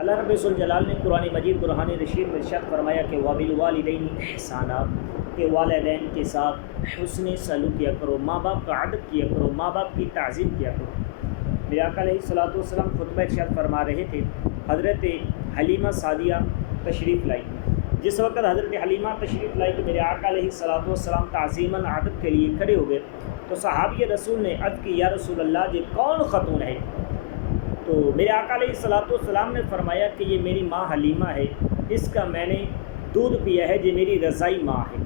اللہ رب الجلال نے قرآن مجید برہان رشید میں ارشاد فرمایا کہ وبالوالدین احسانا، کہ والدین کے ساتھ حسن سلوک کیا کرو، ماں باپ کا ادب کیا کرو، ماں باپ کی تعظیم کیا کرو۔ میرے آقا علیہ الصلوۃ والسلام خطبہ ارشاد فرما رہے تھے، حضرت حلیمہ سعدیہ تشریف لائی۔ جس وقت حضرت حلیمہ تشریف لائی تو میرے آقا علیہ الصلوۃ والسلام تعظیماً ادب کے لیے کھڑے ہو گئے، تو صحابی رسول نے عرض کی یا رسول اللہ یہ کون خاتون ہے؟ تو میرے آقا علیہ الصلوۃ والسلام نے فرمایا کہ یہ میری ماں حلیمہ ہے، اس کا میں نے دودھ پیا ہے، یہ میری رضائی ماں ہے۔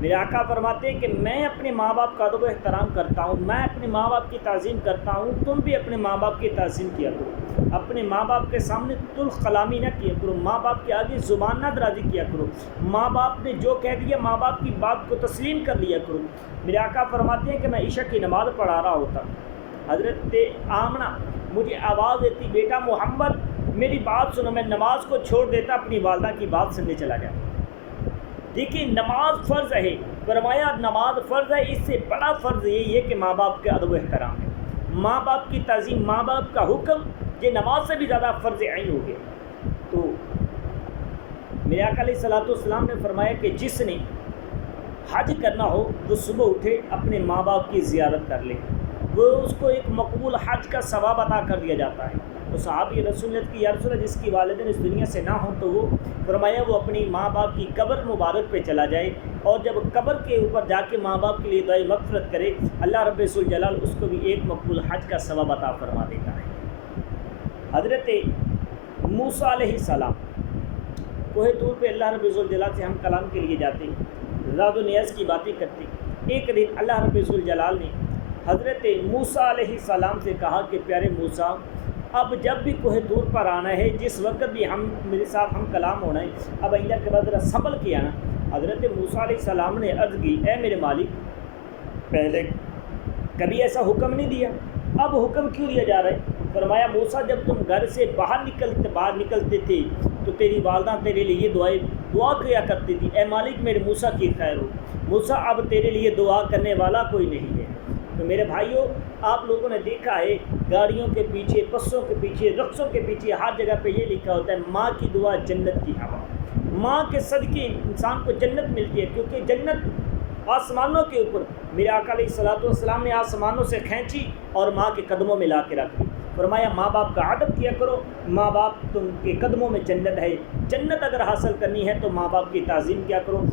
میرے آقا فرماتے ہیں کہ میں اپنے ماں باپ کا ادب و احترام کرتا ہوں، میں اپنے ماں باپ کی تعظیم کرتا ہوں، تم بھی اپنے ماں باپ کی تعظیم کیا کرو، اپنے ماں باپ کے سامنے تلخ کلامی نہ کیا کرو، ماں باپ کے آگے زبان نہ درازی کیا کرو، ماں باپ نے جو کہہ دیا ماں باپ کی بات کو تسلیم کر لیا کرو۔ میرے آقا فرماتے ہیں کہ میں عشاء کی نماز پڑھا رہا ہوتا، حضرت آمنہ مجھے آواز دیتی بیٹا محمد میری بات سنو، میں نماز کو چھوڑ دیتا اپنی والدہ کی بات سننے چلا جاتا۔ دیکھیے نماز فرض ہے، فرمایا نماز فرض ہے، اس سے بڑا فرض یہی ہے کہ ماں باپ کے ادب و احترام ہے، ماں باپ کی تعظیم، ماں باپ کا حکم، یہ نماز سے بھی زیادہ فرض عین ہو گیا۔ تو میرے آقا علیہ الصلوۃ والسلام نے فرمایا کہ جس نے حج کرنا ہو وہ صبح اٹھے اپنے ماں باپ کی زیارت کر لے، وہ اس کو ایک مقبول حج کا ثواب عطا کر دیا جاتا ہے۔ تو صحابی رسول کی یا رسول اللہ جس کی والدین اس دنیا سے نہ ہوں تو وہ فرمایا وہ اپنی ماں باپ کی قبر مبارک پہ چلا جائے، اور جب قبر کے اوپر جا کے ماں باپ کے لیے دعائے مغفرت کرے، اللہ رب الجلال اس کو بھی ایک مقبول حج کا ثواب عطا فرما دیتا ہے۔ حضرت موسیٰ علیہ السلام کوہ طور پہ اللہ رب الجلال سے ہم کلام کے لیے جاتے، راز و نیاز کی باتیں کرتے۔ ایک دن اللہ رب الجلال نے حضرت موسیٰ علیہ السلام سے کہا کہ پیارے موسیٰ اب جب بھی کوہ طور پر آنا ہے، جس وقت بھی میرے ساتھ ہم کلام ہونا ہے، اب آئندہ کے بعد ذرا سنبھل کے آنا۔ حضرت موسیٰ علیہ السلام نے عرض کی اے میرے مالک پہلے کبھی ایسا حکم نہیں دیا، اب حکم کیوں دیا جا رہا ہے؟ فرمایا موسیٰ جب تم گھر سے باہر نکلتے تھے تو تیری والدہ تیرے لیے دعا کیا کرتی تھی، اے مالک میرے موسیٰ کی خیر ہو، موسیٰ اب تیرے لیے دعا کرنے والا کوئی نہیں ہے۔ تو میرے بھائیوں آپ لوگوں نے دیکھا ہے گاڑیوں کے پیچھے، بسوں کے پیچھے، رقصوں کے پیچھے ہر جگہ پہ یہ لکھا ہوتا ہے ماں کی دعا جنت کی ہوا، ماں کے صدقے انسان کو جنت ملتی ہے، کیونکہ جنت آسمانوں کے اوپر میرے آقا علیہ الصلوۃ والسلام نے آسمانوں سے کھینچی اور ماں کے قدموں میں لا کے رکھ دی۔ فرمایا ماں باپ کا ادب کیا کرو، ماں باپ تم کے قدموں میں جنت ہے، جنت اگر حاصل کرنی ہے تو ماں باپ کی تعظیم کیا کرو۔